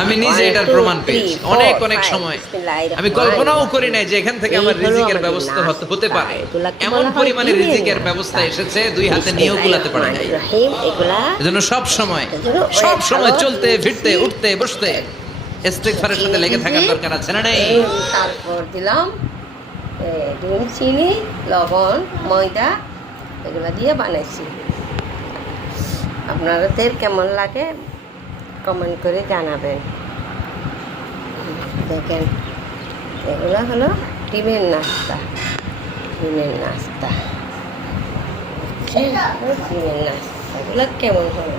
আমি নিজে এটার প্রমাণ পেয়েছি অনেক অনেক সময়। আমি কল্পনাও করি নাই যে এখান থেকে আমার রিজিকের ব্যবস্থা হতে পারে। এমন পরিমাণে রিজিকের ব্যবস্থা এসেছে, দুই হাতে নিয়েও কুলাতে পারে নাই। এজন্য সব সময় চলতে ফিরতে উঠতে বসতে ইস্তিগফারের সাথে লেগে থাকার দরকার আছে না নেই? তারপর দিলাম ডিম, চিনি, লবণ, ময়দা এগুলা দিয়ে বানাইছি। আপনাদের কেমন লাগে কমেন্ট করে জানাবেন। দেখেন এগুলো হলো ডিমের নাস্তা। ডিমের নাস্তা এগুলো কেমন হলো?